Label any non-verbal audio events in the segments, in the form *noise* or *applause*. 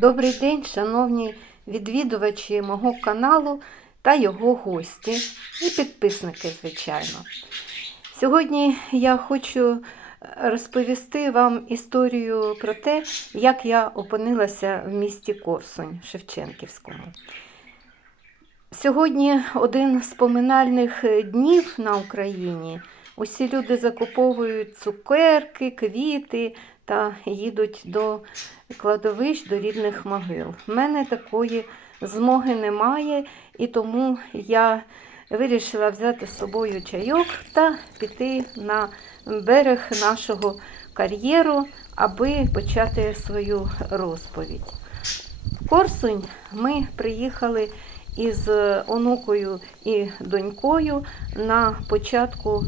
Добрий день, шановні відвідувачі мого каналу та його гості і підписники, звичайно. Сьогодні я хочу розповісти вам історію про те, як я опинилася в місті Корсунь Шевченківському. Сьогодні один з поминальних днів на Україні. Усі люди закуповують цукерки, квіти та їдуть до кладовищ, до рідних могил. У мене такої змоги немає, і тому я вирішила взяти з собою чайок та піти на берег нашого кар'єру, аби почати свою розповідь. В Корсунь ми приїхали із онукою і донькою на початку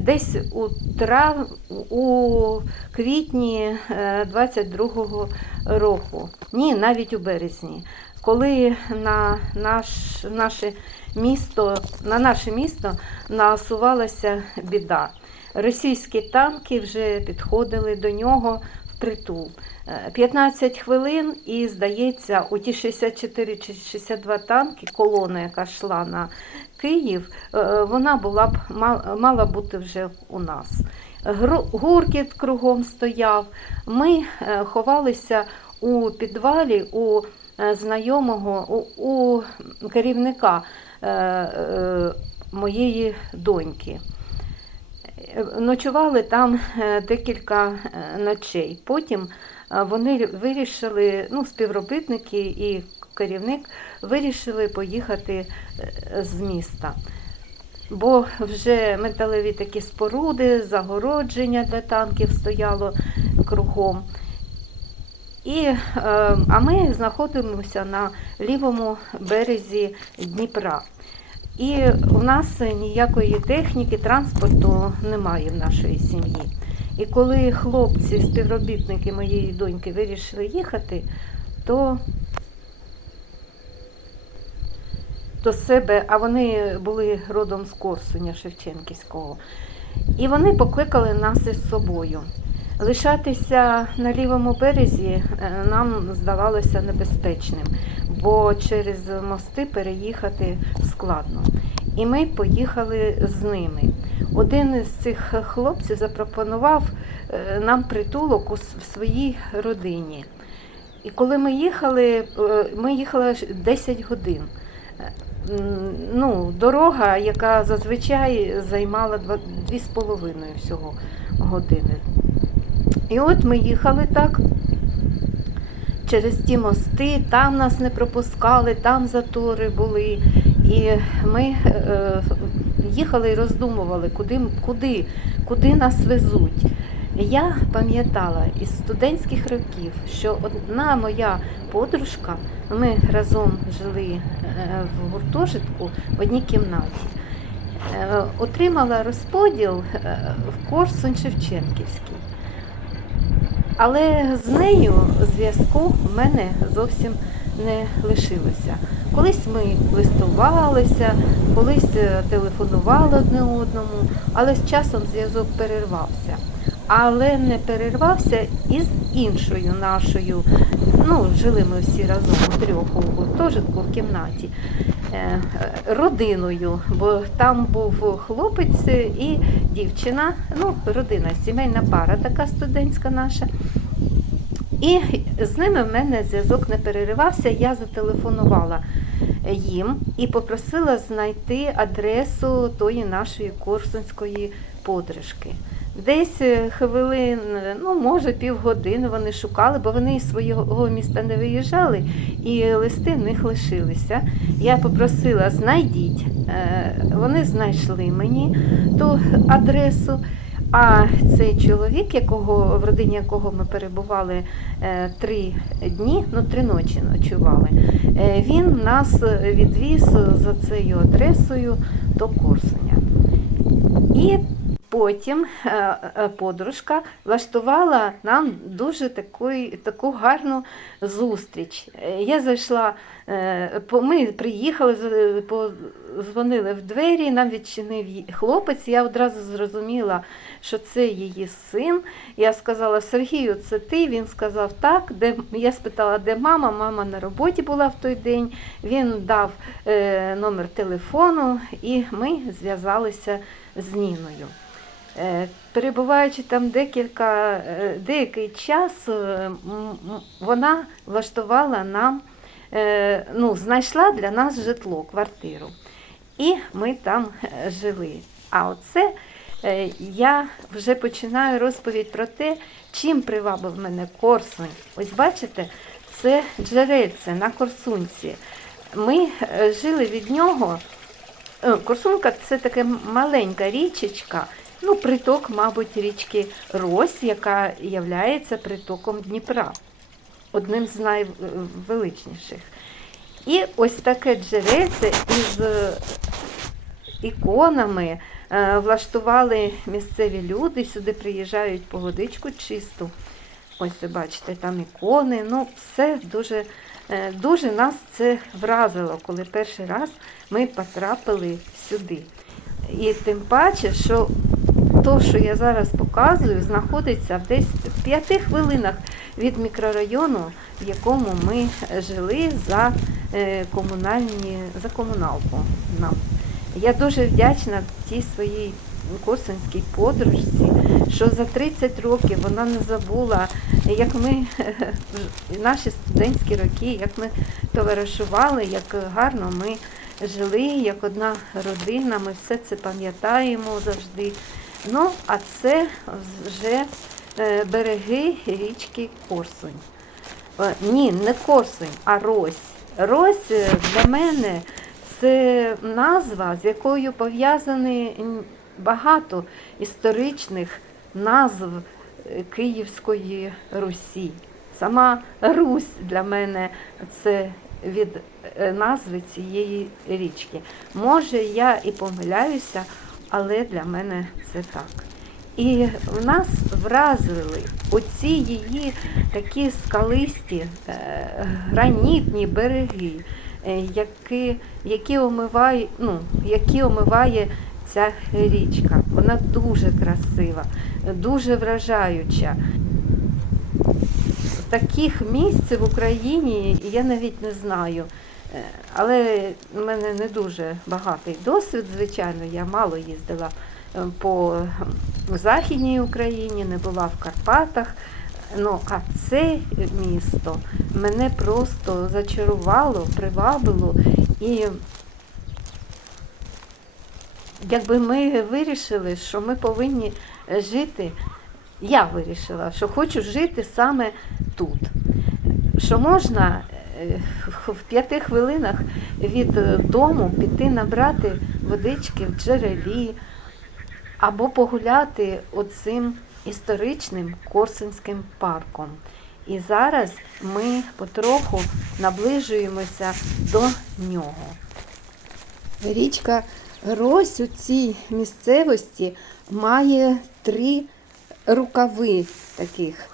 десь у трав... у квітні е, 22-го року, ні, навіть у березні, коли на наш, наше місто, на наше місто насувалася біда. Російські танки вже підходили до нього впритул. Е, 15 хвилин, і здається, у ті 64 чи 62 танки, колона, яка йшла на Київ, е, вона була б мала бути вже у нас. Гуркіт кругом стояв. Ми е, ховалися у підвалі у е, знайомого, у, у керівника е, е, моєї доньки. Е, Ночували там е, декілька е, ночей. Потім е, вони вирішили, ну, співробітники і керівник вирішили поїхати е, з міста. Бо вже металеві такі споруди, загородження для танків стояло кругом. І, е, а ми знаходимося на лівому березі Дніпра. І у нас ніякої техніки, транспорту немає в нашої сім'ї. І коли хлопці, співробітники моєї доньки вирішили їхати, то до себе, а вони були родом з Корсуня Шевченківського, і вони покликали нас із собою. Лишатися на лівому березі е, нам здавалося небезпечним, бо через мости переїхати складно. І ми поїхали з ними. Один із цих хлопців запропонував е, нам притулок у своїй родині. І коли ми їхали, е, ми їхали 10 годин. Е, Ну, дорога, яка зазвичай займала два- дві з половиною всього години. І от ми їхали так через ті мости, там нас не пропускали, там затори були. І ми е, їхали і роздумували, куди, куди, куди нас везуть. Я пам'ятала із студентських років, що одна моя подружка, ми разом жили е, в гуртожитку в одній кімнаті, е, отримала розподіл е, в Корсунь Шевченківський. Але з нею зв'язку в мене зовсім не лишилося. Колись ми листувалися, колись телефонували одне одному, але з часом зв'язок перервався. Але не перервався із іншою нашою. Ну, жили ми всі разом у трьох у гуртожитку в кімнаті е, родиною, бо там був хлопець і дівчина, ну, родина, сімейна пара така студентська наша. І з ними в мене зв'язок не переривався. Я зателефонувала їм і попросила знайти адресу тої нашої корсунської подружки. Десь е, хвилин, ну може півгодини вони шукали, бо вони із свого міста не виїжджали, і листи в них лишилися. Я попросила знайдіть. Е, Вони знайшли мені ту адресу. А цей чоловік, якого в родині якого ми перебували е, три дні, ну три ночі ночували, е, він нас відвіз за цією адресою до Корсуня. І потім е, е, подружка влаштувала нам дуже такий, таку гарну зустріч. Е, Я зайшла, ми приїхали, позвонили в двері, нам відчинив хлопець. Я одразу зрозуміла, що це її син. Я сказала, Сергію, це ти? Він сказав так. Де... Я спитала, де мама? Мама на роботі була в той день. Він дав номер телефону, і ми зв'язалися з Ніною. Е, Перебуваючи там декілька, е, деякий час, е, вона влаштувала нам, ну, знайшла для нас житло, квартиру. І ми там жили. А оце я вже починаю розповідь про те, чим привабив мене Корсунь. Ось бачите, це джерельце на Корсунці. Ми жили від нього. Корсунка це така маленька річечка, ну, приток, мабуть, річки Рось, яка є притоком Дніпра, одним з найвеличніших. І ось таке джерельце із е, іконами е, влаштували місцеві люди, сюди приїжджають по водичку чисту. Ось ви бачите, там ікони. Ну, все дуже, е, дуже нас це вразило, коли перший раз ми потрапили сюди. І тим паче, що то, що я зараз показую, знаходиться десь в п'яти хвилинах від мікрорайону, в якому ми жили за е, комунальні, за комуналку нам. Я дуже вдячна тій своїй корсунській подружці, що за 30 років вона не забула, як ми *laughs* наші студентські роки, як ми товаришували, як гарно ми жили, як одна родина, ми все це пам'ятаємо завжди. Ну, а це вже е, береги річки Корсунь. Е, Ні, не Корсунь, а Рось. Рось е, для мене це назва, з якою пов'язані багато історичних назв Київської Русі. Сама Русь для мене це від назви цієї річки. Може, я і помиляюся, але для мене це так. І в нас вразили оці її такі скалисті, е, гранітні береги, е, які, які, омиває, ну, які омиває ця річка. Вона дуже красива, дуже вражаюча. Таких місць в Україні я навіть не знаю. Е, Але в мене не дуже багатий досвід, звичайно, я мало їздила е, по Західній Україні, не була в Карпатах. Ну, а це місто мене просто зачарувало, привабило. І якби ми вирішили, що ми повинні жити, я вирішила, що хочу жити саме тут. Що можна в п'яти хвилинах від е, дому піти набрати водички в джерелі або погуляти оцим історичним Корсунським парком. І зараз ми потроху наближуємося до нього. Річка Рось у цій місцевості має три рукави таких,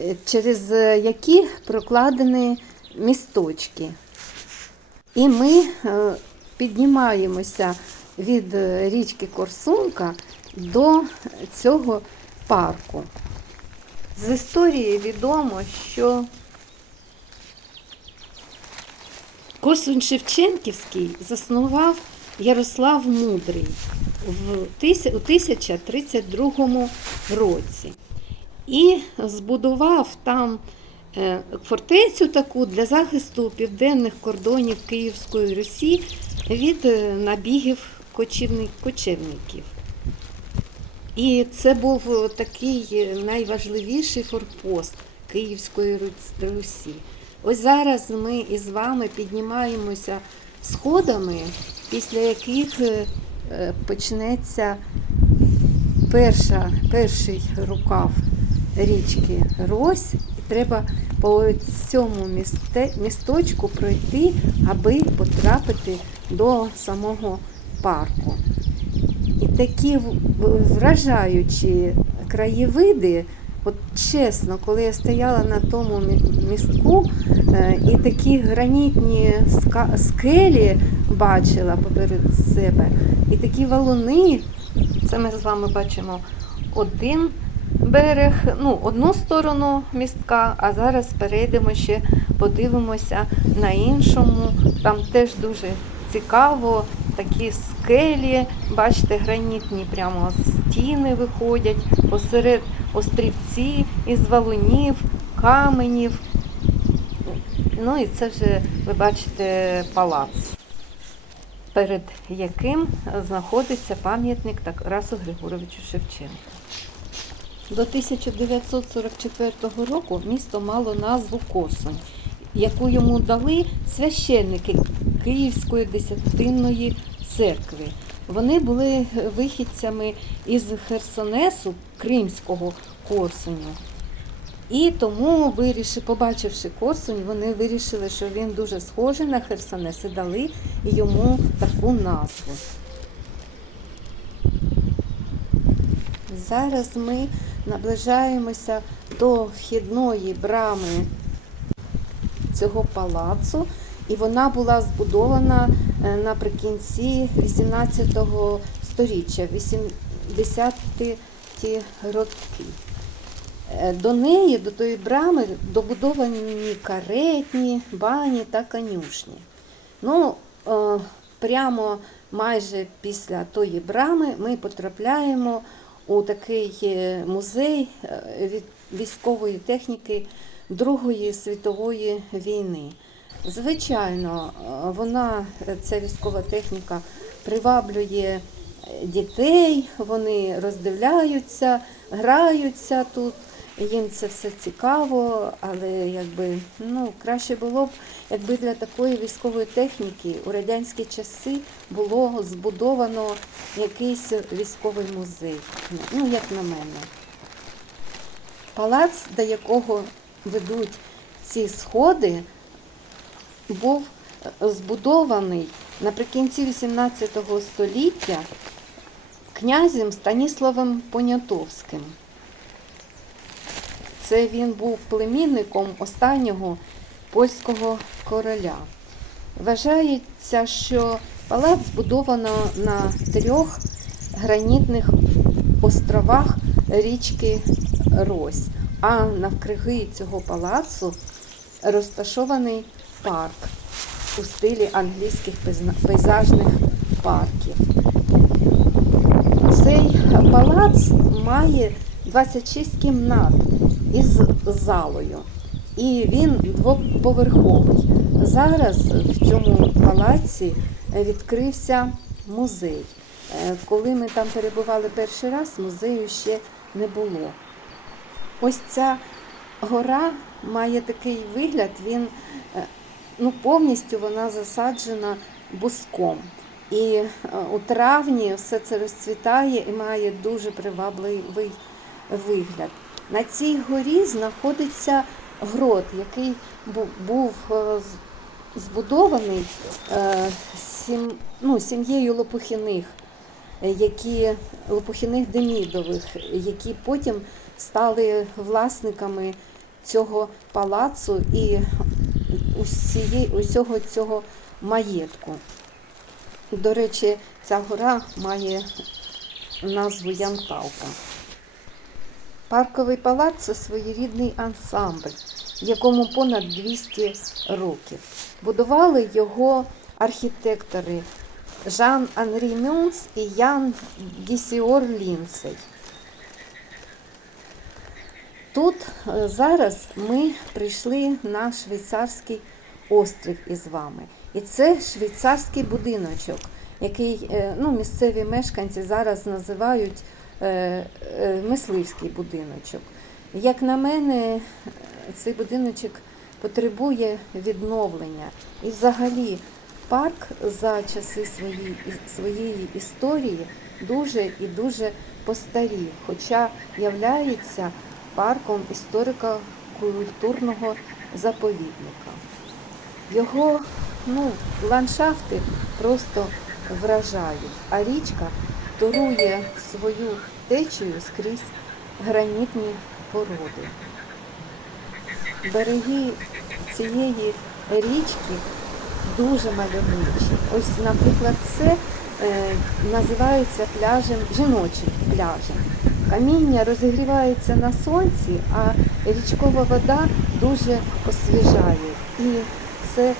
е, через е, які прокладені місточки. І ми е, піднімаємося від річки Корсунка до цього парку. З історії відомо, що Корсунь Шевченківський заснував Ярослав Мудрий у 1032 році і збудував там фортецю таку для захисту південних кордонів Київської Русі від е, набігів кочівни- кочівників. І це був е, такий е, найважливіший форпост Київської Русі. Ось зараз ми із вами піднімаємося сходами, після яких е, е, почнеться перша, перший рукав річки Рось. І треба по цьому місточку пройти, аби потрапити до самого парку. І такі вражаючі краєвиди. От чесно, коли я стояла на тому містку е, і такі гранітні скелі бачила поперед себе, і такі валуни, це ми з вами бачимо один берег, ну, одну сторону містка, а зараз перейдемо ще, подивимося на іншому. Там теж дуже цікаво, такі скелі, бачите, гранітні прямо стіни виходять, посеред острівці із валунів, каменів. Ну і це вже ви бачите палац, перед яким знаходиться пам'ятник Тарасу Григоровичу Шевченку. До 1944 року місто мало назву Косонь, яку йому дали священники Київської десятинної церкви. Вони були вихідцями із Херсонесу, Кримського Корсуню. І тому, побачивши Корсунь, вони вирішили, що він дуже схожий на Херсонес і дали йому таку назву. Зараз ми наближаємося до вхідної брами цього палацу, і вона була збудована е, наприкінці 18 століття, 80-ті роки. Е, До неї, до тої брами, добудовані каретні, бані та конюшні. Ну, е, прямо майже після тої брами ми потрапляємо у такий е, музей е, військової техніки Другої світової війни. Звичайно, е, вона, ця військова техніка, приваблює дітей, вони роздивляються, граються тут. Їм це все цікаво, але якби ну краще було б, якби для такої військової техніки у радянські часи було збудовано якийсь військовий музей. Ну, як на мене. Палац, до якого ведуть ці сходи, був е, збудований наприкінці 18 століття князем Станіславом Понятовським. Це він був племінником останнього польського короля. Вважається, що палац збудовано на трьох гранітних островах річки Рось, а навкруги цього палацу розташований парк у стилі англійських пейзажних парків. Цей палац має 26 кімнат із залою. І він двоповерховий. Зараз в цьому палаці відкрився музей. Е, Коли ми там перебували перший раз, музею ще не було. Ось ця гора має такий вигляд, він е, ну, повністю вона засаджена буском. І е, у травні все це розцвітає і має дуже привабливий вигляд. На цій горі знаходиться грот, який був е, збудований е, ну, сім'єю Лопухіних, е, які, Лопухіних Демідових, які потім стали власниками цього палацу і усієї, усього цього маєтку. До речі, ця гора має назву Янталка. Парковий палац це своєрідний ансамбль, якому понад 200 років. Будували його архітектори Жан Анрі Мюнц і Ян Гісіор Лінцей. Тут е, зараз ми прийшли на швейцарський острів із вами. І це швейцарський будиночок, який е, ну, місцеві мешканці зараз називають е, мисливський будиночок. Як на мене, цей будиночок потребує відновлення. І взагалі парк за часи своєї, своєї історії дуже і дуже постарів, хоча являється парком історико-культурного заповідника. Його ну, ландшафти просто вражають, а річка торує свою течію скрізь гранітні породи. Береги цієї річки дуже мальовничі. Ось, наприклад, це е, називається пляжем, жіночим пляжем. Каміння розігрівається на сонці, а річкова вода дуже освіжає. І це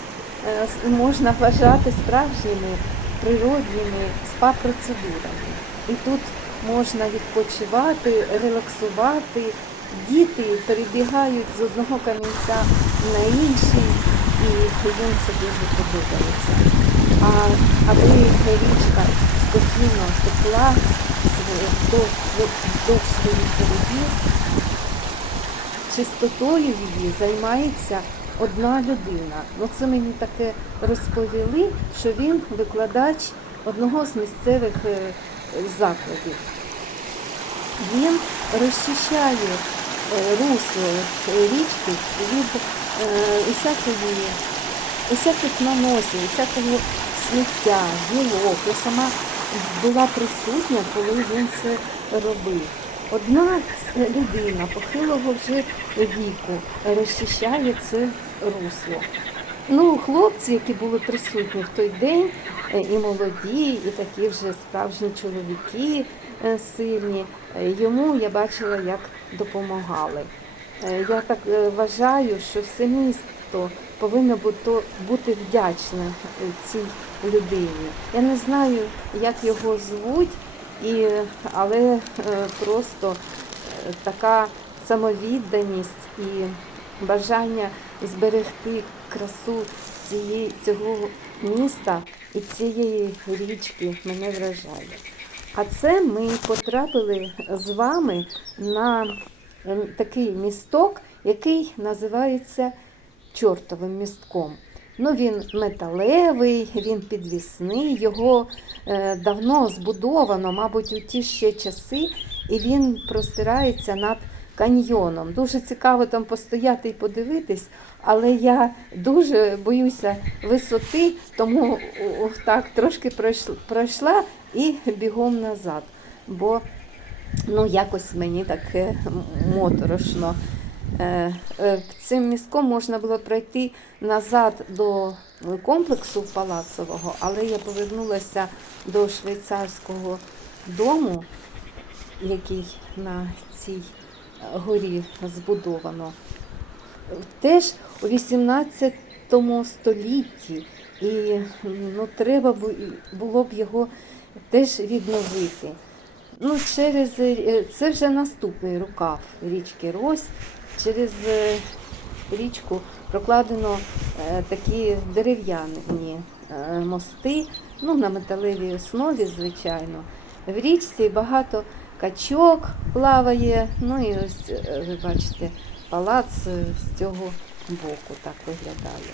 е, можна вважати справжніми природніми спа-процедурами. І тут можна відпочивати, релаксувати. Діти перебігають з одного камінця на інший, і їм це дуже подобається. А аби річка спокійно текла св- вдовж вдовж своїх берегів, чистотою її займається одна людина. Ну це мені таке розповіли, що він викладач одного з місцевих е, закладів. Він розчищає русло е, річки від е, усякої, усяких наносів, усякого сміття, гілок. Я сама була присутня, коли він це робив. Одна людина похилого вже віку розчищає це русло. Ну, хлопці, які були присутні в той день, е, і молоді, і такі вже справжні чоловіки е, сильні, е, йому я бачила, як допомагали. Е, Я так е, вважаю, що все місто повинно бути, вдячне е, цій людині. Я не знаю, як його звуть, і, але просто така самовідданість і бажання зберегти красу цієї, цього міста і цієї річки мене вражає. А це ми потрапили з вами на ем, такий місток, який називається Чортовим містком. Ну, він металевий, він підвісний, його е, давно збудовано, мабуть, у ті ще часи, і він простирається над каньйоном. Дуже цікаво там постояти і подивитись, але я дуже боюся висоти, тому так трошки пройшла і бігом назад. Бо ну, якось мені таке моторошно. Е, е, Цим містком можна було пройти назад до комплексу палацового, але я повернулася до швейцарського дому, який на цій горі збудовано. Теж у 18 столітті, і ну, треба було б його теж відновити. Ну, через е, це вже наступний рукав річки Рось. Через е, річку прокладено е, такі дерев'яні мости, ну, на металевій основі, звичайно. В річці багато качок плаває. Ну і ось ви бачите, палац з цього боку так виглядає.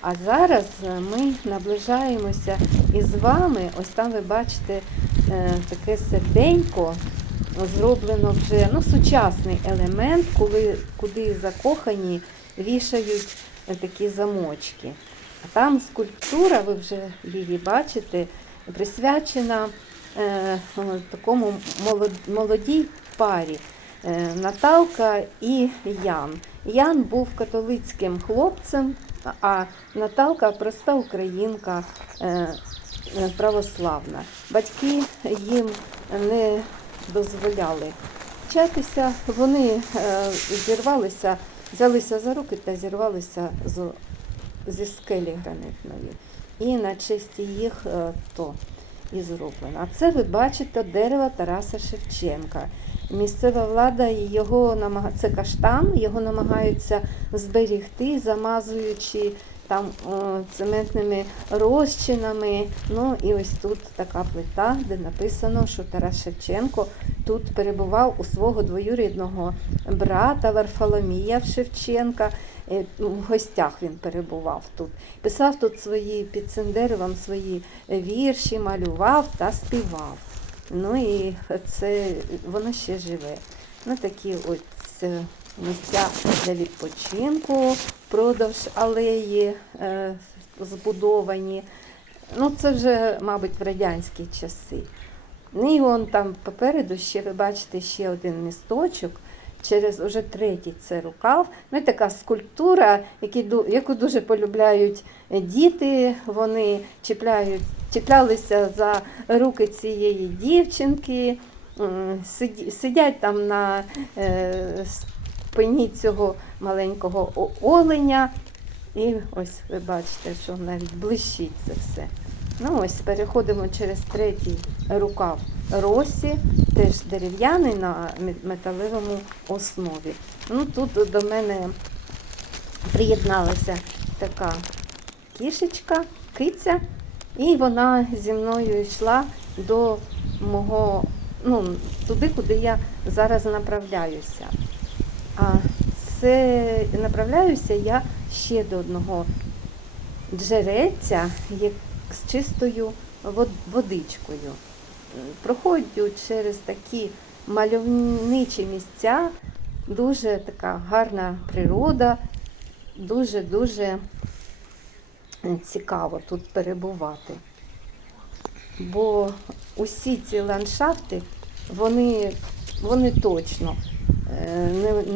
А зараз ми наближаємося із вами. Ось там ви бачите е, таке серденько, зроблено вже ну, сучасний елемент, коли, куди закохані вішають такі замочки. А там скульптура, ви вже її бачите, присвячена е, такому молод- молодій парі. е, Наталка і Ян. Ян був католицьким хлопцем, а Наталка проста українка е, православна. Батьки їм не дозволяли вчатися. Вони е, зірвалися, взялися за руки та зірвалися зі скелі гранитної. І на честь їх е, то і зроблено. А це ви бачите дерево Тараса Шевченка. Місцева влада його намага... це каштан, його намагаються зберігти, замазуючи там цементними розчинами. Ну і ось тут така плита, де написано, що Тарас Шевченко тут перебував у свого двоюрідного брата Варфоломія Шевченка. Е, ну, В гостях він перебував тут. Писав тут свої під цим деревом свої вірші, малював та співав. Ну і це воно ще живе. Ну такі ось е, місця для відпочинку впродовж алеї е, збудовані. Ну це вже, мабуть, в радянські часи. Ну і вон там попереду ще ви бачите ще один місточок. Через уже третій це рукав. Ну і така скульптура, яку дуже полюбляють е, діти. Вони чіпляють, чіплялися за руки цієї дівчинки, сидять там на спині цього маленького оленя. І ось ви бачите, що навіть блищить це все. Ну ось переходимо через третій рукав росі, теж дерев'яний на металевому основі. Ну тут до мене приєдналася така кішечка, киця, і вона зі мною йшла до мого, ну, туди, куди я зараз направляюся. А це направляюся я ще до одного джерельця з чистою водичкою. Проходжу через такі мальовничі місця, дуже така гарна природа, дуже-дуже е, цікаво тут перебувати. Бо усі ці ландшафти, вони, вони точно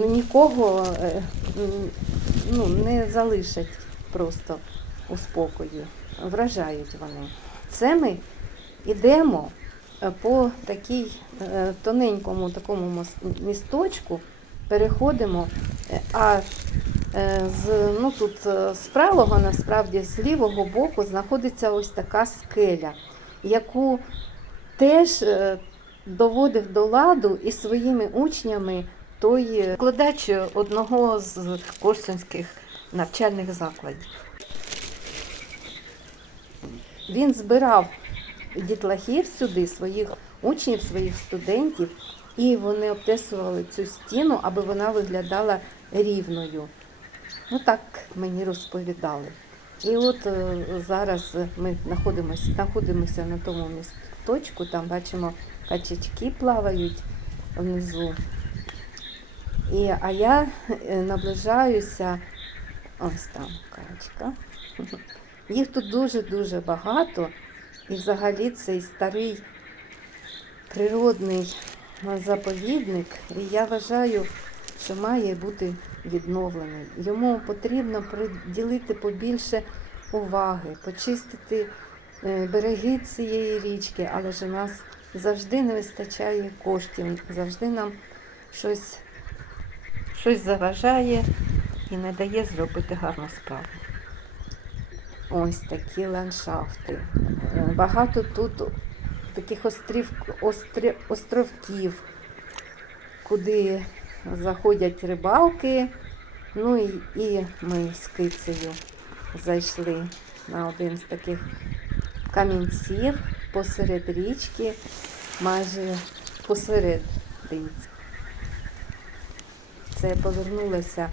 нікого е, ну, не залишать просто у спокої. Вражають вони. Це ми йдемо е, по такій е, тоненькому такому місточку, переходимо е, е, з, ну, тут е, з правого, насправді, з лівого боку знаходиться ось така скеля, яку теж е, доводив до ладу і своїми учнями той викладач одного з корсунських навчальних закладів. Він збирав дітлахів сюди, своїх учнів, своїх студентів, і вони обтесували цю стіну, аби вона виглядала рівною. Ну так мені розповідали. І от е, зараз ми знаходимося, знаходимося на тому місточку, там бачимо качечки плавають внизу. І, а я е, наближаюся, ось там качка. *laughs* Їх тут дуже-дуже багато. І взагалі цей старий природний заповідник, і я вважаю, що має бути відновлений. Йому потрібно приділити побільше уваги, почистити е, береги цієї річки, але ж у нас завжди не вистачає коштів, завжди нам щось, щось заважає і не дає зробити гарну справу. Ось такі ландшафти. Багато тут таких острів, острі, островків, куди заходять рибалки. Ну і, і ми з кицею зайшли на один з таких камінців посеред річки, майже посеред річки. Це я повернулася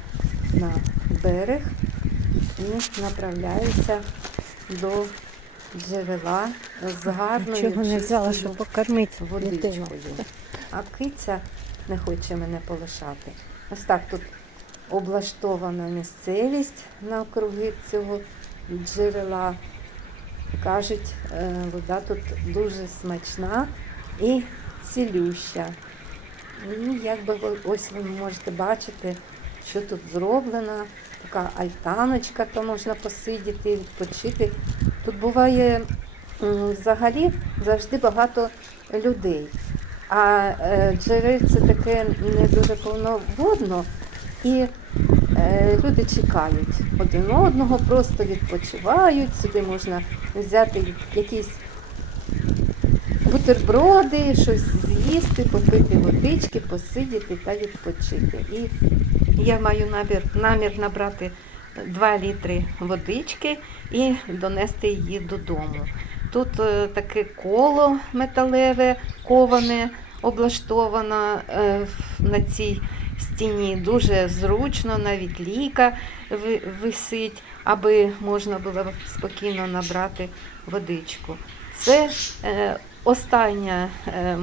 на берег і направляюся до джерела з гарною Нічого не взяла, щоб покормити водичкою. А киця не хоче мене полишати. Ось так тут облаштована місцевість навкруги цього джерела. Кажуть, е, вода тут дуже смачна і цілюща. І якби ось ви можете бачити, що тут зроблено. Така альтаночка, то можна посидіти, відпочити. Тут буває взагалі завжди багато людей. А е, джерельце таке не дуже повноводно, і е, люди чекають один одного, просто відпочивають. Сюди можна взяти якісь бутерброди, щось з'їсти, попити водички, посидіти та відпочити. І я маю намір, намір набрати 2 літри водички і донести її додому. Тут е, таке коло металеве, коване, облаштовано е, на цій стіні. Дуже зручно, навіть ліка висить, аби можна було спокійно набрати водичку. Це е, останнє е,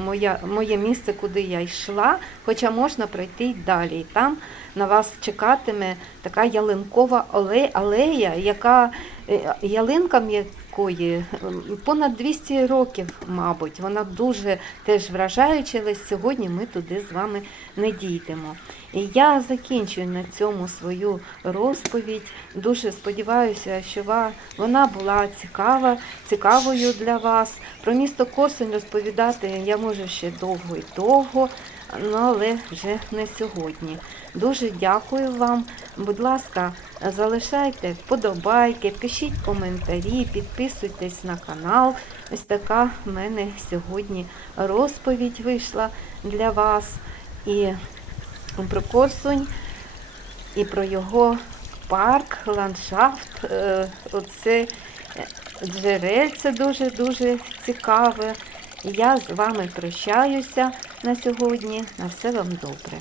моє місце, куди я йшла, хоча можна пройти й далі. Там на вас чекатиме така ялинкова алея, яка е, ялинкам якої ем, понад 200 років, мабуть. Вона дуже теж вражаюча, але сьогодні ми туди з вами не дійдемо. І я закінчую на цьому свою розповідь. Дуже сподіваюся, що вона була цікава, цікавою для вас. Про місто Корсунь розповідати я можу ще довго і довго, ну, але вже не сьогодні. Дуже дякую вам. Будь ласка, залишайте вподобайки, пишіть коментарі, підписуйтесь на канал. Ось така в мене сьогодні розповідь вийшла для вас. І про Корсунь, і про його парк, ландшафт. Е, Оце джерельце дуже-дуже цікаве. Я з вами прощаюся на сьогодні. На все вам добре.